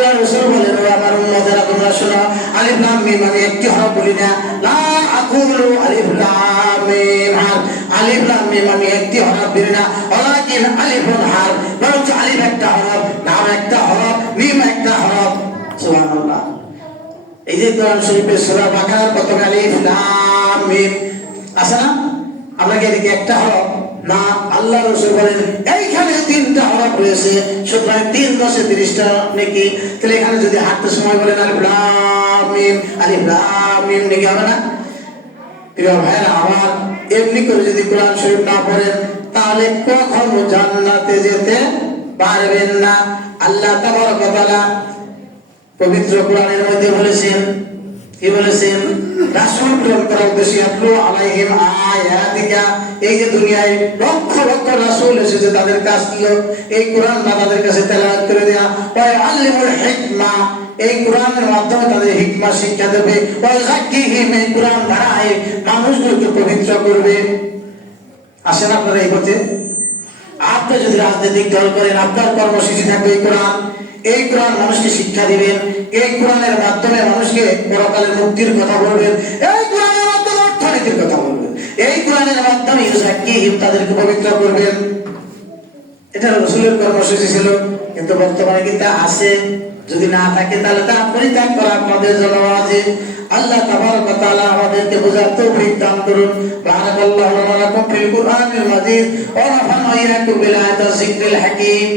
আল্লাহ রসুল বলেন ও আমার উম্মতেরা তোমরা শোনো, আলিফ লাম মিম, আমি একটি হরফ বলি না। লা আকুলু আলিফ লাম মিম হার। আলিফ লাম মিম, আমি একটি হরফ বলি না। ওয়ালাকিন আলিফুন হার। বরং আলিফ একটা হরফ লাম একটা হরফ, মিম একটা হরফ। সুবহানাল্লাহ। এই যে কোরআন শরীফের সূরা বাকার প্রথমে আলিফ লাম মিম। আছে আমরা এদিকে একটা হরফ? না আল্লাহ রসুল বলেন, এইখানে রয়েছে। সুতরাং তিন দশে তিরিশটা নাকি। তাহলে এখানে যদি হাঁটতে সময় বলেন, আলিফ, লাম, মিম, আলিফ, লাম, মিম নাকি হবে না? প্রিয় ভাইরা আমার এমনি করে যদি কোরআন শরীফ না পড়েন, তাহলে কখনো জান্নাতে যেতে পারবেন না। আল্লাহ তাবারক পবিত্র কোরআনের মধ্যে বলেছেন এই যে দুনিয়ায় লক্ষ রাসূল এসেছে, তাদের এই তাদের কাছে করে দেয়া। এই মাধ্যমে তাদের শিক্ষা দেবে। কোরআন মানুষগুলোকে পবিত্র করবে। আসেন আপনারা এই পথে। আপনি যদি রাজনৈতিক দল করেন, আপনার কর্মসূচি থাকবে এই কোরআন। এই কোরআন মানুষকে শিক্ষা দিবেন, এই কোরআনের মাধ্যমে মানুষকে পরকালের মুক্তির কথা বলবেন, এই কোরআনের মাধ্যমে অর্থনীতির কথা বলবেন, এই কোরআনের মাধ্যমে ইউজাক্কি তাদেরকে পবিত্র করবেন। এটা রসুলের কর্মসূচি ছিল, কিন্তু বর্তমানে কিন্তু আছে, যদি না থাকে তাহলে তা পরিত্যাগ করা আপনাদের জন্য আছে। আল্লাহ তাবারক তাআলা আমাদেরকে বোঝার তৌফিক দান করুন। বারাকাল্লাহু লাকুম ফিল কুরআনিল মাজিদ। ওয়া নাফা'না ইয়াকুম বিল আয়াতিল যিকরিল হাকীম।